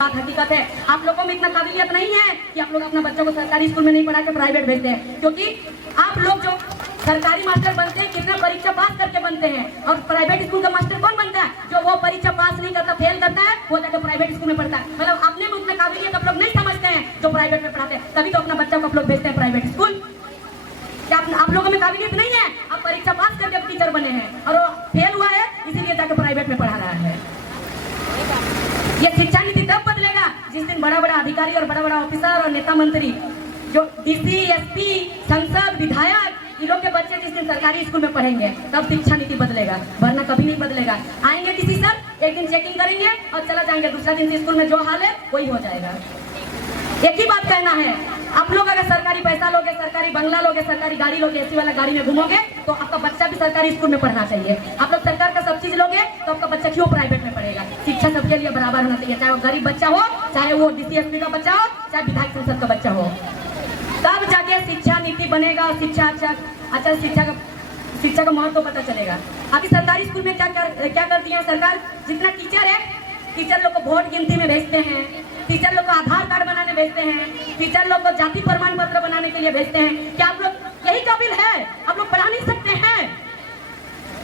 हकीकत है। आप लोगों में इतना काबिलियत नहीं है कि आप लोग अपना बच्चों को सरकारी स्कूल में नहीं पढ़ा के प्राइवेट भेजते हैं, क्योंकि आप लोग जो सरकारी मास्टर बनते हैं कितना परीक्षा पास करके बनते हैं, और प्राइवेट स्कूल का मास्टर कौन बनता है? जो वो परीक्षा पास नहीं करता, फेल करता है, वो जाकर प्राइवेट स्कूल में पढ़ता है। मतलब अपने में उतना काबिलियत आप लोग नहीं समझते हैं जो प्राइवेट में पढ़ाते हैं, तभी तो अपना बच्चा को आप लोग भेजते हैं प्राइवेट स्कूल। क्या आप लोगों में काबिलियत नहीं है? आप परीक्षा पास करके टीचर बने हैं और वो फेल हुआ है, इसीलिए जाकर प्राइवेट में पढ़ा रहा है। ये शिक्षा नीति तब बदलेगा जिस दिन बड़ा बड़ा अधिकारी और बड़ा बड़ा ऑफिसर और नेता मंत्री जो डीसी, एसपी, सांसद, विधायक, इन लोग के बच्चे जिस दिन सरकारी स्कूल में पढ़ेंगे तब शिक्षा नीति बदलेगा, वरना कभी नहीं बदलेगा। आएंगे किसी सर, एक दिन चेकिंग करेंगे और चला जाएंगे, दूसरा दिन स्कूल में जो हाल है वही हो जाएगा। एक ही बात कहना है, आप लोग अगर सरकारी पैसा लोगे, सरकारी बंगला लोगे, सरकारी गाड़ी लोगे, एसी वाला गाड़ी में घूमोगे तो आपका बच्चा भी सरकारी स्कूल में पढ़ना चाहिए। आप लोग सरकार का सब चीज लोगे तो आपका बच्चा क्यों प्राइवेट में पढ़ेगा? शिक्षा सबके लिए बराबर होना चाहिए, चाहे वो गरीब बच्चा हो, चाहे वो डीसी, एसपी का बच्चा हो, चाहे विधायक संसद का बच्चा हो, तब जाके शिक्षा नीति बनेगा और अच्छा शिक्षा का महत्व पता चलेगा। अभी सरकारी स्कूल में क्या करती है सरकार? जितना टीचर है, टीचर लोग को वोट गिनती में भेजते हैं, टीचर लोग को आधार कार्ड बनाने भेजते हैं, टीचर लोग को जाति प्रमाण पत्र बनाने के लिए भेजते हैं। क्या आप लोग यही काबिल है? आप लोग पढ़ा नहीं सकते हैं?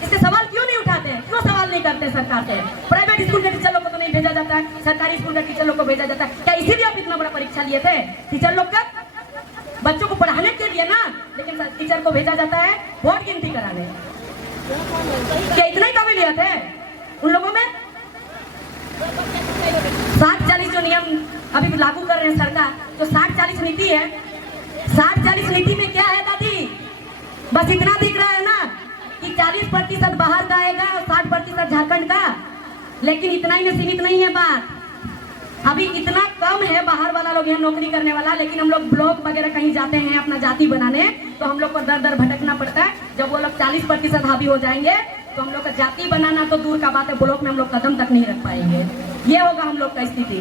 इससे सवाल क्यों नहीं उठाते हैं? क्यों सवाल नहीं करते सरकार से? प्राइवेट स्कूल के टीचर लोग को तो नहीं भेजा जाता है, सरकारी स्कूल के टीचर लोग को भेजा जाता है। क्या इसीलिए आप इतना बड़ा परीक्षा लिए थे टीचर लोग का? बच्चों को पढ़ाने के लिए ना, लेकिन टीचर को भेजा जाता है वोट गिनती कराने। क्या इतना ही काबिलियत है उन लोगों में? 60-40 जो नियम अभी लागू कर रहे हैं सरकार, जो 60-40 नीति है, 60-40 नीति में क्या है दादी? बस इतना दिख रहा है ना कि 40% बाहर का आएगा और 60% झारखंड का, लेकिन इतना ही में सीमित नहीं है बात। अभी इतना कम है बाहर वाला लोग यहाँ नौकरी करने वाला, लेकिन हम लोग ब्लॉक वगैरह कहीं जाते हैं अपना जाति बनाने तो हम लोग को दर दर भटकना पड़ता है। जब वो लोग 40% हावी हो जाएंगे तो हम लोग का जाति बनाना तो दूर का बात है, ब्लॉक में हम लोग कदम तक नहीं रख पाएंगे। ये होगा हम लोग का स्थिति।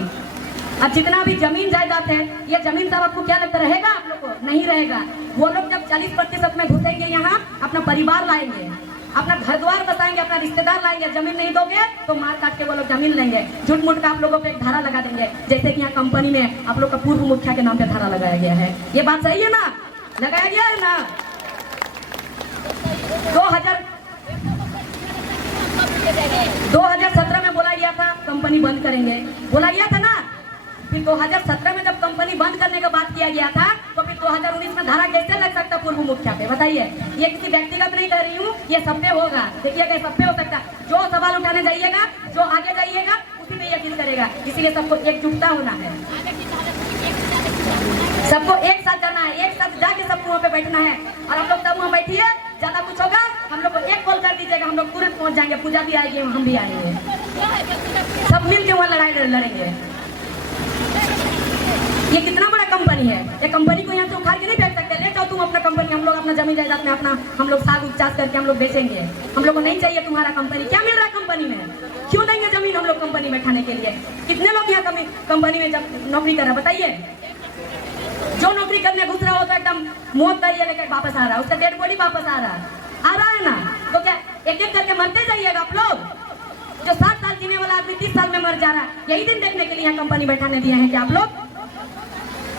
अब जितना भी जमीन जायदाद है, ये जमीन सब आपको क्या लगता रहेगा? आप लोग को नहीं रहेगा। वो लोग जब 40% में घुसेंगे यहाँ, अपना परिवार लाएंगे, अपना घर द्वार बसाएंगे, अपना रिश्तेदार लाएंगे। जमीन नहीं दोगे तो मार काट के वो लोग जमीन लेंगे, झूठ मूठ का आप लोगों पे एक धारा लगा देंगे, जैसे कि यहाँ कंपनी में आप लोग का पूर्व मुखिया के नाम पे धारा लगाया गया है। ये बात सही है ना? लगाया गया है ना? 2017 में बोला गया था कंपनी बंद करेंगे, बोला गया था ना। फिर 2017 में जब कंपनी बंद करने का बात किया गया था तो फिर 2019 में धारा कैसे लग सकता पूर्व मुखिया पे? बताइए। ये किसी व्यक्तिगत नहीं कह रही हूँ, ये सब पे होगा। देखिएगा, सब पे हो सकता है। जो सवाल उठाने जाइएगा, जो आगे जाइएगा, उसी पे यकीन करेगा। इसीलिए सबको एकजुटता होना है, सबको एक साथ जाना है, एक साथ जाके सबको वहाँ पे बैठना है। और हम लोग तब वहाँ बैठिए, ज्यादा कुछ होगा हम लोग को एक कॉल कर दीजिएगा, हम लोग तुरंत पहुँच जाएंगे। पूजा भी आएगी, हम भी आएंगे, सब मिल के वहाँ लड़ाई लड़ेंगे। ये कितना बड़ा कंपनी है, ये कंपनी को यहाँ से उखाड़ के नहीं फेंक सकते। ले जाओ तुम अपना कंपनी, हम लोग अपना जमीन जायदाद में अपना हम लोग साग उपचार करके हम लोग बेचेंगे। हम लोग को नहीं चाहिए तुम्हारा कंपनी। क्या मिल रहा है कंपनी में? क्यों देंगे जमीन हम लोग कंपनी में खाने के लिए? कितने लोग यहाँ कंपनी में जब नौकरी कर रहे हैं बताइए? जो नौकरी करने घुस रहा होता है एकदम मौत का ये लेकर वापस आ रहा है, उसका डेड बॉडी वापस आ रहा है ना? तो क्या एक एक करके मरते जाइएगा आप लोग? जो 7 साल जीने वाला आदमी 30 साल में मर जा रहा है, यही दिन देखने के लिए यहाँ कंपनी बैठाने दिए हैं क्या आप लोग?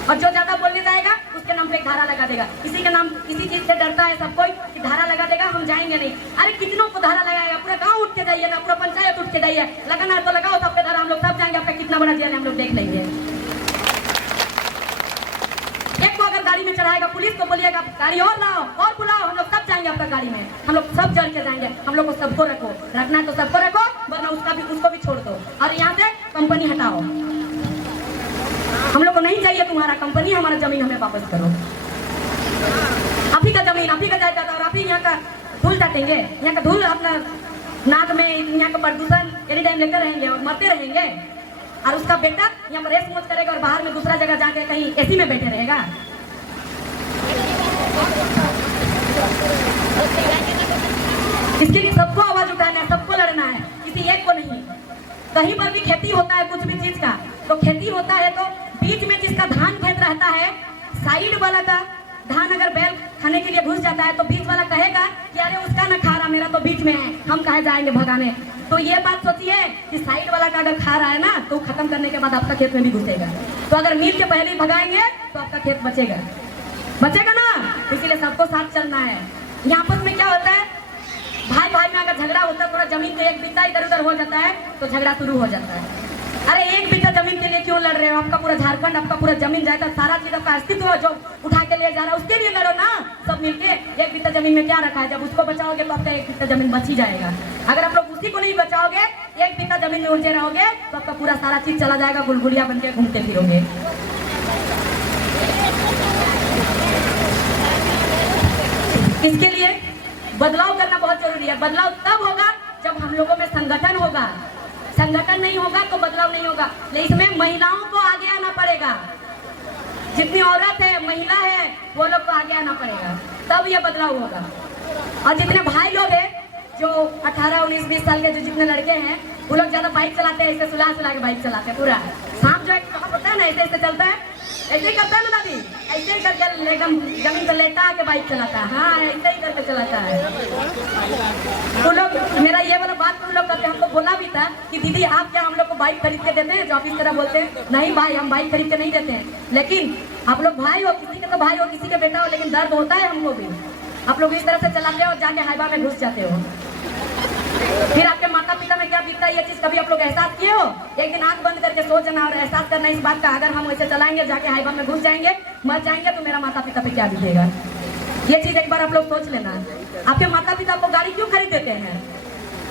और जो ज्यादा बोलने जाएगा उसके नाम पे एक धारा लगा देगा। इसी के नाम, इसी चीज से डरता है सब कोई कि धारा लगा देगा, हम जाएंगे नहीं। अरे कितनों को धारा लगाएगा? पूरा गांव उठ के जाइए ना, पूरा पंचायत उठ के जाइए, लगाना तो लगाओ सब पे धारा, हम लोग सब जाएंगे। आपका कितना बड़ा जेल है हम लोग देख लेंगे। एक को अगर गाड़ी में चढ़ाएगा पुलिस को बोलिएगा गाड़ी और लाओ और बुलाओ, हम लोग सब जाएंगे आपका गाड़ी में, हम लोग सब चढ़ के जाएंगे। हम लोग को सबको रखो, रखना तो सबको रखो, वरना उसको भी छोड़ दो और यहाँ से कंपनी हटाओ। हम लोग को नहीं चाहिए तुम्हारा कंपनी, हमारा जमीन हमें वापस करो। आप ही का जमीन, आप ही का जायदाद, और आप ही यहाँ का धूल चाटेंगे, यहाँ का धूल अपना नाक में, यहाँ का प्रदूषण एनी टाइम लेकर रहेंगे और मरते रहेंगे। और उसका बेटा यहाँ पर रेस मौज करेगा और बाहर में दूसरा जगह जाके कहीं एसी में बैठे रहेगा। इसके लिए सबको आवाज उठाना है, सबको लड़ना है, किसी एक को नहीं। कहीं पर भी खेती होता है कुछ भी चीज का, तो खेती होता है तो बीच में जिसका धान खेत रहता है, साइड वाला का धान अगर बैल खाने के लिए घुस जाता है तो बीच वाला कहेगा कि अरे उसका ना खा रहा, मेरा तो बीच में है, हम कहे जाएंगे भगाने। तो ये बात सोचिए कि साइड वाला का अगर खा रहा है ना तो खत्म करने के बाद आपका खेत में भी घुसेगा। तो अगर मिल के पहले ही भगाएंगे तो आपका खेत बचेगा ना। इसीलिए सबको साथ चलना है। यहाँ पर में क्या होता है, भाई भाई में अगर झगड़ा होता है, थोड़ा जमीन का एक बित्ता इधर उधर हो जाता है तो झगड़ा शुरू हो जाता है। अरे एक बित्ता जमीन के लिए क्यों लड़ रहे हो? आपका पूरा झारखंड, आपका पूरा जमीन जाएगा, सारा चीज आपका अस्तित्व जो उठा के ले जा रहा है उसके लिए लड़ो ना सब मिलके। एक बित्ता जमीन में क्या रखा है? जब उसको बचाओगे तो आपका एक बित्ता जमीन बच ही जाएगा। अगर आप लोग उसी को नहीं बचाओगे, एक बित्ता जमीन में उलझे रहोगे तो आपका पूरा सारा चीज चला जाएगा, गुलगुलिया बन के घूमते फिरोगे। इसके लिए बदलाव करना बहुत जरूरी है। बदलाव तब होगा जब हम लोगों में संगठन होगा। संगठन नहीं होगा तो बदलाव नहीं होगा। लेकिन इसमें महिलाओं को आगे आना पड़ेगा। जितनी औरत है, महिला है, वो लोग को आगे आना पड़ेगा, तब ये बदलाव होगा। और जितने भाई लोग हैं जो 18, 19, 20 साल के जो जितने लड़के हैं, वो लोग ज्यादा बाइक चलाते हैं, ऐसे सुला सुला के बाइक चलाते हैं। पूरा सांप जो है होता है ना, ऐसे ऐसे चलता है, ऐसे ही करता है ना दादी, ऐसे ही करके एकदम जमीन पर लेटा के बाइक चलाता है। हाँ, ऐसे ही करके चलाता है वो लोग। मेरा ये वाला बात उन लोग करते, हमको बोला भी था कि दीदी आप क्या हम लोग को बाइक खरीद के देते हैं? जो आप इस तरह बोलते हैं, नहीं भाई हम बाइक खरीद के नहीं देते हैं। लेकिन आप लोग भाई हो, किसी के तो भाई हो, किसी के बेटा हो, लेकिन दर्द होता है हमको भी। आप लोग इस तरह से चलाते हो, जाके हाइवा में घुस जाते हो। फिर आपके माता पिता में क्या बीतता है, ये चीज कभी आप लोग एहसास किए हो? एक दिन आंख बंद करके सोचना और एहसास करना इस बात का, अगर हम वैसे चलाएंगे, जाके हाइवा में घुस जाएंगे, मर जाएंगे, तो मेरा माता पिता पे क्या बीतेगा। ये चीज एक बार आप लोग सोच लेना। आपके माता पिता आपको गाड़ी क्यों खरीद देते हैं?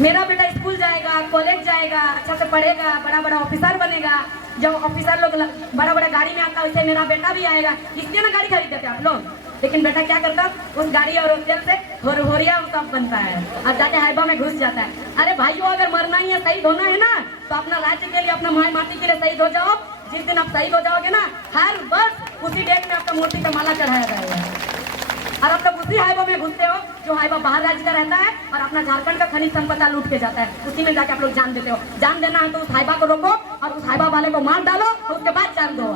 मेरा बेटा स्कूल जाएगा, कॉलेज जाएगा, अच्छा से पढ़ेगा, बड़ा बड़ा ऑफिसर बनेगा। जब ऑफिसर लोग बड़ा बड़ा गाड़ी में आता है, वैसे मेरा बेटा भी आएगा, इसलिए ना गाड़ी खरीद देते आप लोग। लेकिन बेटा क्या करता, उस गाड़ी और उस से होरिया सब बनता है और जाके हाइवा में घुस जाता है। अरे भाइयों, अगर मरना ही है, शहीद होना है ना, तो अपना राज्य के लिए, अपना माई माटी के लिए शहीद हो जाओ। जिस दिन आप शहीद हो जाओगे ना, हर वर्ष उसी डेट में आपका मूर्ति का माला चढ़ाया जाएगा। और आप लोग उसी हाइवा में घुसते हो जो हाइवा बाहर राज्य का रहता है और अपना झारखंड का खनिज संपदा लूट के जाता है। उसी में जाके आप लोग जान देते हो। जान देना है तो उस हाइवा को रोको और उस हाइवा वाले को मार डालो और उसके बाद जान दो।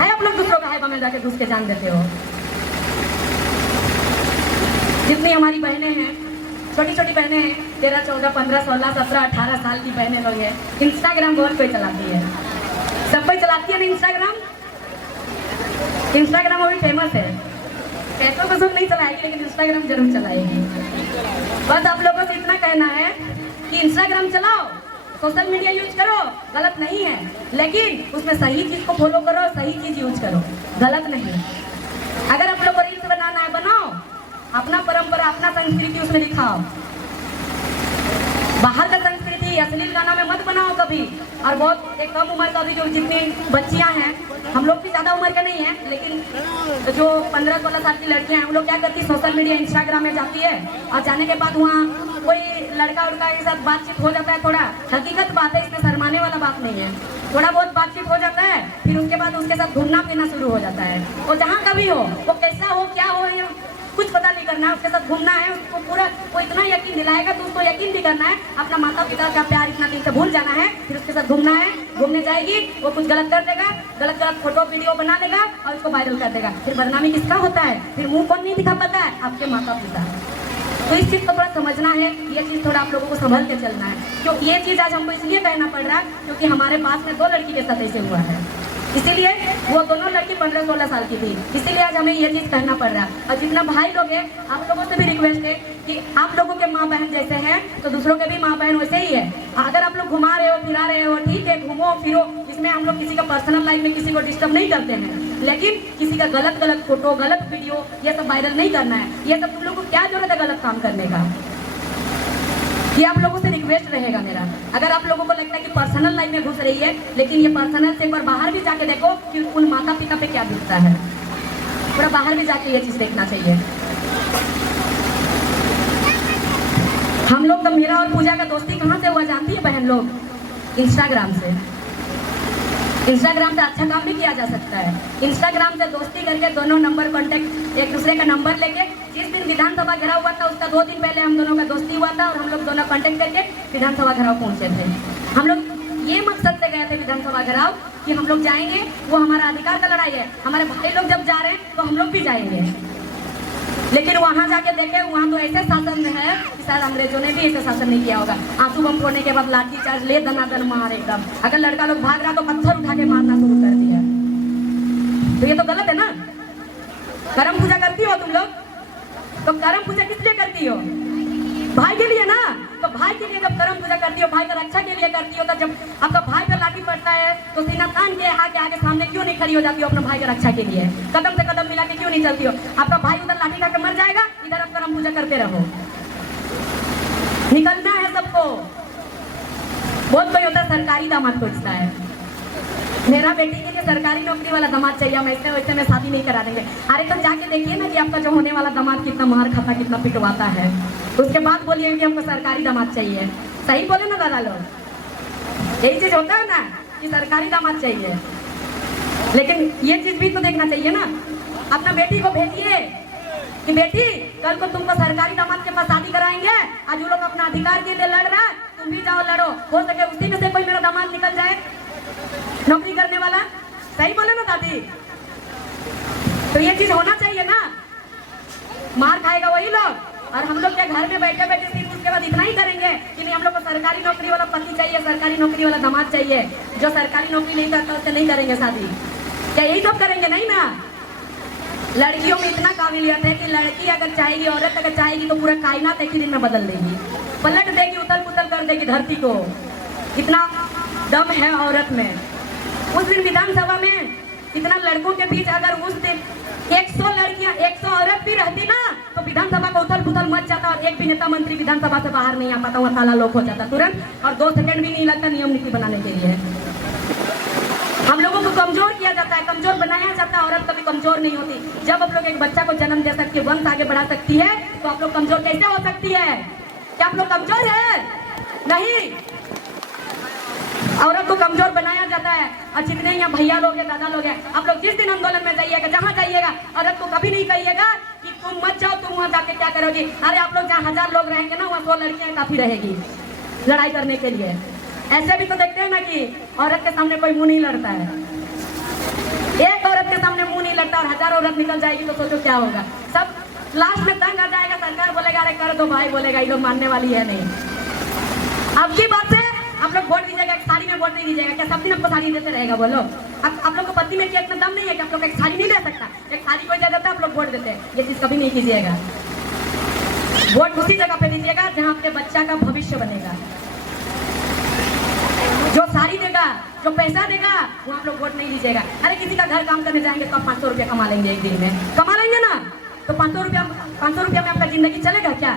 आप लोग दूसरों का हाइवा में जाके घुस के जान देते हो। जितनी हमारी बहनें हैं, छोटी छोटी बहनें हैं, 13, 14, 15, 16, 17, 18 साल की बहनें लोग हैं, इंस्टाग्राम बहुत कोई चलाती है। सब कोई चलाती है ना इंस्टाग्राम। इंस्टाग्राम अभी फेमस है। कैसे तो सब नहीं चलाएगी, लेकिन इंस्टाग्राम जरूर चलाएगी। बस आप लोगों से इतना कहना है कि इंस्टाग्राम चलाओ, सोशल मीडिया यूज करो, गलत नहीं है, लेकिन उसमें सही चीज को फॉलो करो, सही चीज यूज करो, गलत नहीं। अगर आप लोग को रील्स बनाना है, बनाओ, अपना परंपरा, अपना संस्कृति उसमें दिखाओ। बाहर का संस्कृति अश्लील गाना में मत बनाओ कभी। और बहुत एक कम उम्र का भी जो जितनी बच्चियां हैं, हम लोग भी ज्यादा उम्र के नहीं है, लेकिन जो 15-16 साल की लड़कियां हैं, वो लोग क्या करती है, सोशल मीडिया इंस्टाग्राम में जाती है और जाने के बाद वहाँ कोई लड़का उड़का के साथ बातचीत हो जाता है। थोड़ा हकीकत बात है, इसमें शर्माने वाला बात नहीं है। थोड़ा बहुत बातचीत हो जाता है, फिर उसके बाद उसके साथ घूमना फिरना शुरू हो जाता है। वो जहाँ कभी हो, वो कैसा हो, क्या हो, कुछ पता नहीं करना है, उसके साथ घूमना है। उसको पूरा वो इतना यकीन दिलाएगा तो उसको यकीन भी करना है। अपना माता पिता का प्यार इतना दिन से भूल जाना है, फिर उसके साथ घूमना है। घूमने जाएगी, वो कुछ गलत कर देगा, गलत फोटो वीडियो बना देगा और उसको वायरल कर देगा। फिर बदनामी किसका होता है? फिर मुंह कौन नहीं दिखा पाता है? आपके माता पिता। तो इस चीज को थोड़ा समझना है, ये चीज थोड़ा आप लोगों को संभल के चलना है। क्यों ये चीज आज हमको इसलिए कहना पड़ रहा है क्योंकि हमारे पास में 2 लड़की के साथ ऐसे हुआ है। इसीलिए वो दोनों लड़की 15-16 साल की थी, इसीलिए आज हमें ये चीज कहना पड़ रहा है। और जितना भाई लोग हैं, आप लोगों से भी रिक्वेस्ट है कि आप लोगों के माँ बहन जैसे हैं तो दूसरों के भी माँ बहन वैसे ही है। अगर आप लोग घुमा रहे हो, फिरा रहे हो, ठीक है, घूमो फिरो, इसमें हम लोग किसी का पर्सनल लाइफ में किसी को डिस्टर्ब नहीं करते हैं, लेकिन किसी का गलत फोटो, गलत वीडियो ये सब वायरल नहीं करना है। ये सब तुम लोग को क्या जरूरत है गलत काम करने का? ये आप लोगों से रिक्वेस्ट रहेगा मेरा। अगर आप लोगों को लगता है कि पर्सनल लाइफ में घुस रही है, लेकिन ये पर्सनल से एक बार बाहर भी जाके देखो कि उन माता पिता पे क्या बीतता है। पूरा बाहर भी जाके ये चीज देखना चाहिए। हम लोग तो, मेरा और पूजा का दोस्ती कहाँ से हुआ जानती है बहन लोग? इंस्टाग्राम से। इंस्टाग्राम से अच्छा काम भी किया जा सकता है। इंस्टाग्राम से दोस्ती करके दोनों नंबर कांटेक्ट, एक दूसरे का नंबर लेके, जिस दिन विधानसभा घेराव हुआ था उसका 2 दिन पहले हम दोनों का दोस्ती हुआ था और हम लोग दोनों कांटेक्ट करके विधानसभा घेराव पहुंचे थे। हम लोग ये मकसद से गए थे विधानसभा घेराव कि हम लोग जाएंगे, वो हमारा अधिकार का लड़ाई है। हमारे भाई लोग जब जा रहे हैं तो हम लोग भी जाएंगे। लेकिन वहां जाके देखे, वहां तो ऐसे शासन है कि शायद अंग्रेजों ने भी ऐसा शासन नहीं किया होगा। आंसू बम फोड़ने के बाद लाठी चार्ज ले दनादन मार एकदम। अगर लड़का लोग भाग रहा तो पत्थर उठा के मारना शुरू कर दिया। तो ये तो गलत है ना। करम पूजा करती हो तुम लोग, तो करम पूजा किस लिए करती हो? भाई के लिए ना। तो भाई के लिए जब करम पूजा करती हो, भाई का रक्षा के लिए करती हो, तो जब आपका भाई पर लाठी पड़ता है तो सीना तान के आगे सामने क्यों नहीं खड़ी हो जाती हो अपने भाई का रक्षा के लिए? कदम से कदम मिला के क्यों नहीं चलती हो? आपका भाई उधर लाठी खा के मर जाएगा, इधर आप करम पूजा करते रहो। निकलना है सबको। बहुत कोई होता है सरकारी दामाद खोजता है, मेरा बेटी के लिए सरकारी नौकरी वाला दामाद चाहिए, हम ऐसे वैसे में शादी नहीं करा देंगे। अरे तो जाके देखिए ना कि आपका जो होने वाला दामाद कितना मार खाता, कितना पिटवाता है, उसके बाद बोलिए कि हमको सरकारी दामाद चाहिए। सही बोले ना दादा लोग? यही चीज होता है ना कि सरकारी दामाद चाहिए। लेकिन ये चीज भी तो देखना चाहिए ना। अपना बेटी को भेजिए कि बेटी कल को तुमको सरकारी दामाद के पास शादी कराएंगे। आज वो लोग अपना अधिकार के लिए लड़ रहा है, तुम भी जाओ लड़ो, हो सके उसी में से कोई मेरा दामाद निकल जाए नौकरी करने वाला। सही बोले ना दादी? तो ये चीज होना चाहिए ना। मार खाएगा वही लोग, और हम लोग क्या घर में बैठे बैठे सिर्फ उसके बाद इतना ही करेंगे कि नहीं हम लोग को सरकारी नौकरी वाला पति चाहिए, सरकारी नौकरी वाला दामाद चाहिए। जो सरकारी नौकरी नहीं करता उससे नहीं करेंगे शादी। क्या यही सब करेंगे? नहीं ना। लड़कियों में इतना काबिलियत है कि लड़की अगर चाहेगी, औरत अगर चाहेगी तो पूरा कायनात एक ही दिन में बदल देगी, पलट देगी, उथल पुथल कर देगी धरती को। इतना दम है औरत में। उस दिन विधानसभा में इतना लड़कों के बीच अगर उस दिन 100 लड़कियां 100 औरत भी रहती ना तो विधानसभा को उथल पुथल मच जाता और एक भी नेता मंत्री विधानसभा से बाहर नहीं आ पाता, वहाँ ताला लॉक हो जाता तुरंत, और 2 सेकंड भी नहीं लगता नियम नीति बनाने के लिए। हम लोगों को कमजोर किया जाता है, कमजोर बनाया जाता है। औरत कभी कमजोर नहीं होती। जब आप लोग एक बच्चा को जन्म दे सकती है, वंश आगे बढ़ा सकती है, तो आप लोग कमजोर कैसे हो सकती है? क्या आप लोग कमजोर है? नहीं। औरत को कमजोर बनाया जाता है। और जितने यहाँ भैया लोग हैं, दादा लोग हैं, आप लोग जिस दिन आंदोलन में जाइएगा, जहाँ जाइएगा, औरत को कभी नहीं कहिएगा कि तुम मत जाओ, तुम वहाँ जाके क्या करोगी। अरे आप लोग जहाँ 1000 लोग रहेंगे ना, वहाँ 100 लड़कियाँ काफी रहेगी लड़ाई करने के लिए। ऐसे भी तो देखते हैं ना कि औरत के सामने कोई मुंह नहीं लड़ता है। एक औरत के सामने मुंह नहीं लड़ता और 1000 औरत निकल जाएगी तो सोचो क्या होगा। सब लास्ट में तंग आ जाएगा, सरकार बोलेगा अरे कर दो भाई, बोलेगा ये लोग मानने वाली है नहीं। अब की बात है, आप लोग वोट दीजिएगा, एक साड़ी में वोट नहीं दीजिएगा। क्या सब दिन आपको साड़ी देते रहेगा? बोलो। अब आप लोग को पति में क्या इतना दम नहीं है कि आप लोग एक साड़ी नहीं दे सकता? एक साड़ी कोई दे देता है, आप लोग वोट देते हैं। ये चीज कभी नहीं कीजिएगा। वोट उसी जगह पे दीजिएगा जहाँ आपके बच्चा का भविष्य बनेगा। जो साड़ी देगा, जो पैसा देगा, वो आप लोग वोट नहीं दीजिएगा। अरे किसी का घर काम करने जाएंगे तो आप 500 रुपया कमा लेंगे, एक दिन में कमा लेंगे ना। तो 500 रुपया में आपका जिंदगी चलेगा क्या?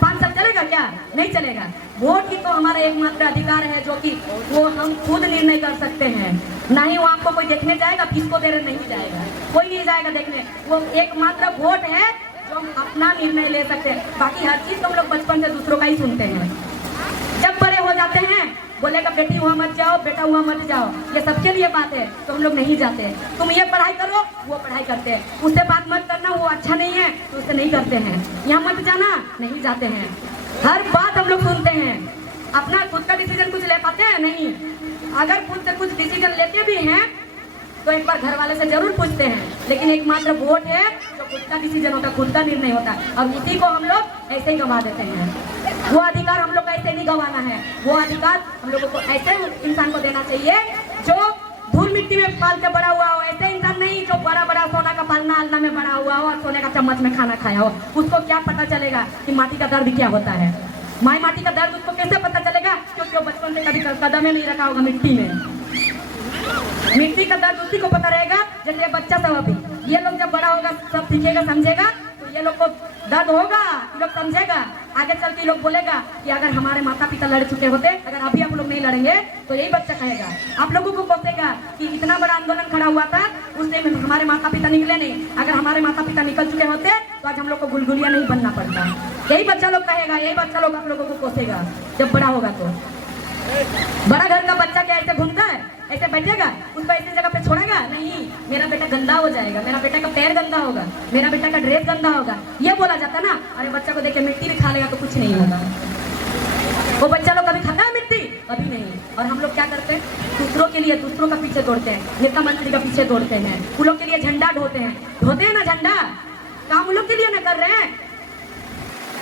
5 साल चलेगा क्या? नहीं चलेगा। वोट ही तो हमारा एकमात्र अधिकार है जो कि वो हम खुद निर्णय कर सकते हैं। ना ही वो आपको कोई देखने जाएगा, किसको दे रहे नहीं जाएगा, कोई नहीं जाएगा देखने। वो एकमात्र वोट है जो हम अपना निर्णय ले सकते हैं। बाकी हर चीज तो हम लोग बचपन से दूसरों का ही सुनते हैं। जब बड़े हो जाते हैं बोलेगा बेटी वहाँ मत जाओ, बेटा वहाँ मत जाओ, ये सबके लिए बात है, तो हम लोग नहीं जाते। तुम ये पढ़ाई करो, वो पढ़ाई करते हैं। उससे बात मत करना, वो अच्छा नहीं है, तो उससे नहीं करते हैं। यहाँ मत जाना, नहीं जाते हैं। हर बात हम लोग सुनते हैं। अपना खुद का डिसीजन कुछ ले पाते हैं? नहीं। अगर खुद से कुछ डिसीजन लेते भी हैं तो एक बार घर वाले से जरूर पूछते हैं। लेकिन एकमात्र वोट है जो खुद का डिसीजन होता है, खुद का निर्णय होता है, और उसी को हम लोग ऐसे ही गंवा देते हैं। वो अधिकार हम लोग को ऐसे नहीं गंवाना है। वो अधिकार हम लोगों को ऐसे इंसान को देना चाहिए जो धूल मिट्टी में पाल के बड़ा हुआ हो। ऐसे इंसान नहीं जो बड़ा बड़ा सोना का पालना आलना में बड़ा हुआ हो और सोने का चम्मच में खाना खाया हो। उसको क्या पता चलेगा कि माटी का दर्द क्या होता है? माई माटी का दर्द उसको कैसे पता चलेगा? क्योंकि वो बचपन से कभी कदम में नहीं रखा होगा मिट्टी में। मिट्टी का दर्द उसी को पता रहेगा जैसे बच्चा सब। अभी ये लोग जब बड़ा होगा सब सीखेगा, समझेगा, तो ये लोग को दर्द होगा, ये लोग समझेगा। आगे चल के लोग बोलेगा कि अगर हमारे माता पिता लड़ चुके होते, अगर अभी आप लोग नहीं लड़ेंगे तो यही बच्चा कहेगा। आप लोगों को कोसेगा कि इतना बड़ा आंदोलन खड़ा हुआ था, उस टाइम हमारे माता पिता निकले नहीं। अगर हमारे माता पिता निकल चुके होते तो आज हम लोग को गुलगुलिया नहीं बनना पड़ता। यही बच्चा लोग कहेगा, यही बच्चा लोग आप लोगों को कोसेगा जब बड़ा होगा। तो बड़ा घर का बच्चा क्या ऐसे घूमता है, ऐसे बैठेगा, उसको ऐसी जगह पे छोड़ेगा? नहीं। मेरा बेटा गंदा हो जाएगा, मेरा बेटा का पैर गंदा होगा, मेरा बेटा का ड्रेस गंदा होगा, ये बोला जाता ना। अरे बच्चा को देख के मिट्टी भी खा लेगा तो कुछ नहीं होगा। वो बच्चा लोग कभी खाता है मिट्टी? कभी नहीं। और हम लोग क्या करते हैं? दूसरों के लिए दूसरों का पीछे दौड़ते हैं, नेता मंत्री का पीछे दौड़ते हैं, उन लोग के लिए झंडा ढोते हैं ना झंडा, काम उन लोग के लिए ना कर रहे हैं।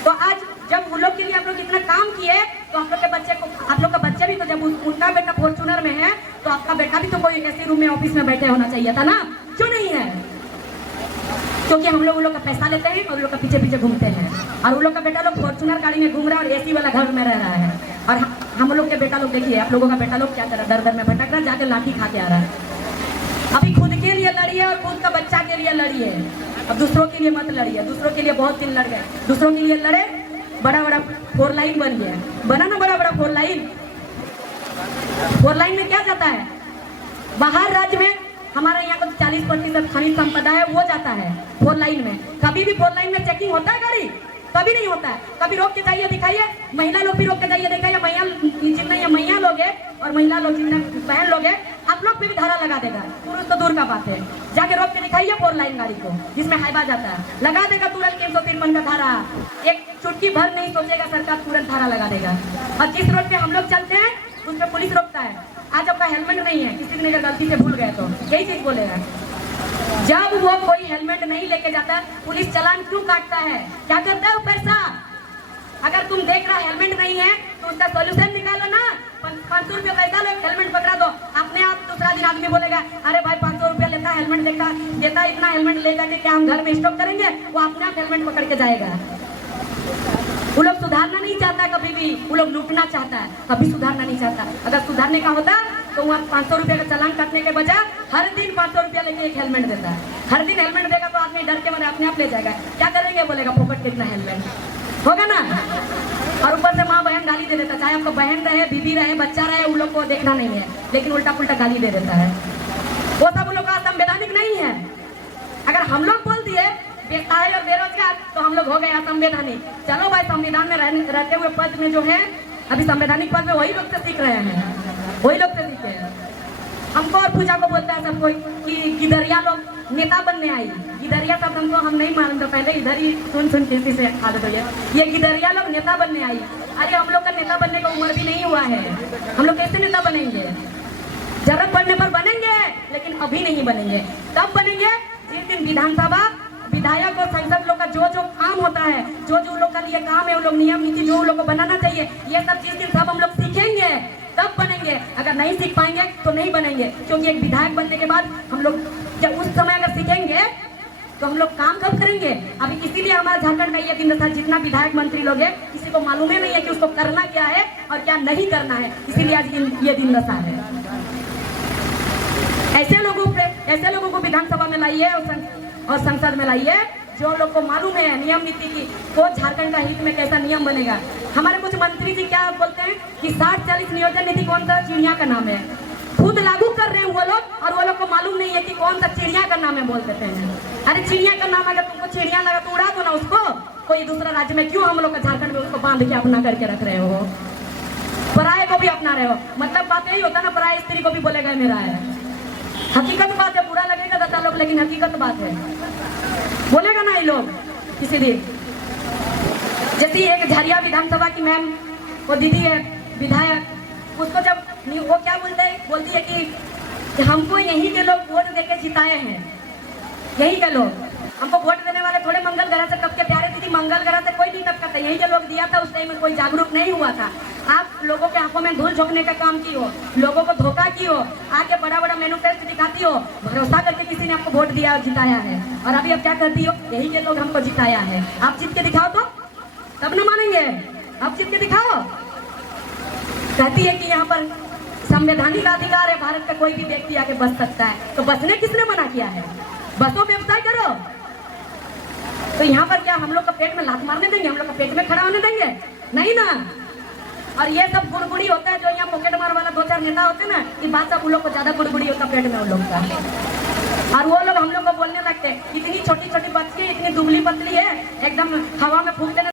तो आज जब उन लोग के लिए आप लोग इतना काम किए तो आप लोग के बच्चे को, आप लोग का बच्चे भी तो जब उनका बेटा फॉर्च्यूनर में है तो आपका बेटा भी तो कोई ऐसे रूम में ऑफिस में बैठे होना चाहिए था ना, क्यों नहीं है? क्योंकि हम लोग उन लोग का पैसा लेते हैं और उन लोग का पीछे पीछे घूमते हैं, और उन लोग का बेटा लोग फॉर्च्यूनर गाड़ी में घूम रहा है और एसी वाला घर में रह रहा है, और हम लोग के बेटा लोग देखिए, आप लोगों का बेटा लोग क्या कर रहा है, दर दर में भटक रहा है, जाके लाठी खा के आ रहा है। अभी खुद के लिए लड़िए और खुद का बच्चा के लिए लड़िए, अब दूसरों के लिए मत लड़िए। दूसरों के लिए बहुत दिन लड़ गए, दूसरों के लिए लड़े, बड़ा बड़ा 4 लाइन बन गया, बना ना बड़ा बड़ा 4 लाइन। 4 लाइन में क्या जाता है? बाहर राज्य में हमारे यहाँ का 40% खनिज संपदा है वो जाता है 4 लाइन में। कभी भी 4 लाइन में चेकिंग होता है गाड़ी? कभी नहीं होता है। कभी रोक के जाइए दिखाइए, महिला लोग भी रोक के जाइए दिखाइए, जितने ये मैया लोग है और महिला लोग जितने बहन लोग है, आप लोग पे भी धारा लगा देगा, पुरुष तो दूर का बात है। जाके रोक के दिखाइए 4 लाइन गाड़ी को जिसमें हाईवा जाता है, लगा देगा तुरंत 353 का धारा। एक चुटकी भर नहीं सोचेगा सरकार, तुरंत धारा लगा देगा। और जिस रोड पे हम लोग चलते हैं उस पर पुलिस रोकता है, आज आपका हेलमेट नहीं है, किसी ने अगर गलती से भूल गए तो यही चीज बोलेगा। जब वो कोई हेलमेट नहीं लेके जाता पुलिस चालान क्यों काटता है? क्या करता है वो पैसा? अगर तुम देख रहा हेलमेट नहीं है तो उसका सोल्यूशन निकालो ना, 500 रुपया पैसा लो, हेलमेट पकड़ा दो। अपने आप दूसरा दिन आदमी बोलेगा अरे भाई 500 रुपया लेता हेलमेट देता, इतना हेलमेट ले जाके क्या हम घर में स्टॉक करेंगे? वो अपने आप हेलमेट पकड़ के जाएगा। वो लोग सुधारना नहीं चाहता, कभी भी वो लोग लूटना चाहता है, कभी सुधारना नहीं चाहता। अगर सुधारने का होता तो वहाँ 500 रुपया का चालान काटने के बजाय हर दिन 500 रुपया लेके एक हेलमेट देता है। हर दिन हेलमेट देगा तो आदमी डर के मारे अपने आप ले जाएगा। क्या करेंगे? बोलेगा फोकट कितना हेलमेट होगा ना। और ऊपर से माँ बहन गाली दे देता, चाहे आपको बहन रहे, बीबी रहे, बच्चा रहे, उन लोग को देखना नहीं है, लेकिन उल्टा पुल्टा गाली दे देता है। वो सब उन लोग का संवैधानिक नहीं है। अगर हम लोग बोल दिए बेसहाय और बेरोजगार तो हम लोग हो गए असंवैधानिक। चलो भाई, संविधान में रहते हुए पद में जो है, अभी संवैधानिक पद में वही लोग से सीख रहे हैं, वही लोग से सीखे हैं। हमको और पूजा को बोलता है सब कोई कि गिदरिया लोग नेता बनने आई। गिदरिया शब्द हमको हम नहीं मानते, पहले इधर ही सुन किसी से आदत हो ये गिदरिया लोग नेता बनने आई। अरे हम लोग का नेता बनने का उम्र भी नहीं हुआ है, हम लोग कैसे नेता बनेंगे? जरूरत पड़ने पर बनेंगे, लेकिन अभी नहीं बनेंगे। तब बनेंगे जिस दिन विधानसभा, विधायक और संसद लोग का जो काम होता है, जो लोग का लिए काम है, वो लोग नियम नीति जो लोग को बनाना चाहिए, ये सब जिस दिन सब हम लोग सीखेंगे तब बनेंगे। अगर नहीं सीख पाएंगे तो नहीं बनेंगे, क्योंकि एक विधायक बनने के बाद हम लोग जब उस समय अगर सीखेंगे तो हम लोग काम कब करेंगे? अभी इसीलिए हमारा झारखंड का ये दिन था, जितना विधायक मंत्री लोग है किसी को मालूम ही नहीं है कि उसको करना क्या है और क्या नहीं करना है, इसीलिए आज ये दिन दशा है। ऐसे लोगों को विधानसभा में लाइए और संसद में लाइए जो लोग को मालूम है नियम नीति की, को झारखंड का हित में कैसा नियम बनेगा। हमारे कुछ मंत्री जी क्या बोलते हैं कि 60-40 नियोजन नीति कौन सा चिड़िया का नाम है, खुद लागू कर रहे हैं वो लोग, और वो लोग को मालूम नहीं है कि कौन सा चिड़िया का नाम है बोल देते हैं। अरे चिड़िया का नाम अगर तुमको चिड़िया लगा तो उड़ा दो ना उसको, कोई दूसरा राज्य में क्यों हम लोग का झारखंड में उसको बांध के अपना करके रख रहे हो, पराये को भी अपना रहे हो। मतलब बात यही होता है ना, पराये स्त्री को भी बोलेगा मेरा है। हकीकत बात है, बुरा लगेगा दादा लोग, लेकिन हकीकत बात है, बोलेगा ना ये लोग किसी दिन। जैसे एक झरिया विधानसभा की मैम, वो दीदी है विधायक, उसको जब वो क्या बोलती है कि हमको यहीं के लोग वोट देके जिताए हैं, यहीं के लोग हमको वोट देने वाले थोड़े मंगल ग्रह से कब के प्यारे दीदी, मंगल ग्रह से कोई नहीं टपका था, यहीं के लोग दिया था। उस टाइम में कोई जागरूक नहीं हुआ था। आप लोगों के आंखों में धूल झोंकने का काम की हो, लोगों को धोखा की हो, आके बड़ा बड़ा मैनिफेस्टो दिखाती हो, भरोसा करके किसी ने आपको वोट दिया और जिताया है, और अभी आप क्या करती हो, यही के लोग हमको जिताया है। आप जीत के दिखाओ तो तब न मानेंगे, आप जीत के दिखाओ। कहती है कि यहाँ पर संवैधानिक अधिकार है, भारत का कोई भी व्यक्ति आके बस सकता है, तो बसने किसने मना किया है? बसो, व्यवसाय करो। तो यहाँ पर क्या हम लोग का पेट में लात मारने देंगे? हम लोग का पेट में खड़ा होने देंगे? नहीं ना। और ये सब गुड़गुड़ी होता है जो यहाँ पॉकेट मार वाला 2-4 नेता होते हैं ना, ये बात सब उन लोग को ज्यादा गुड़गुड़ी होता पेट में उन लोग का। और वो लोग हम लोग को बोलने लगते हैं, इतनी छोटी छोटी बच्ची, इतनी दुबली पतली है, एकदम हवा में फूंक देने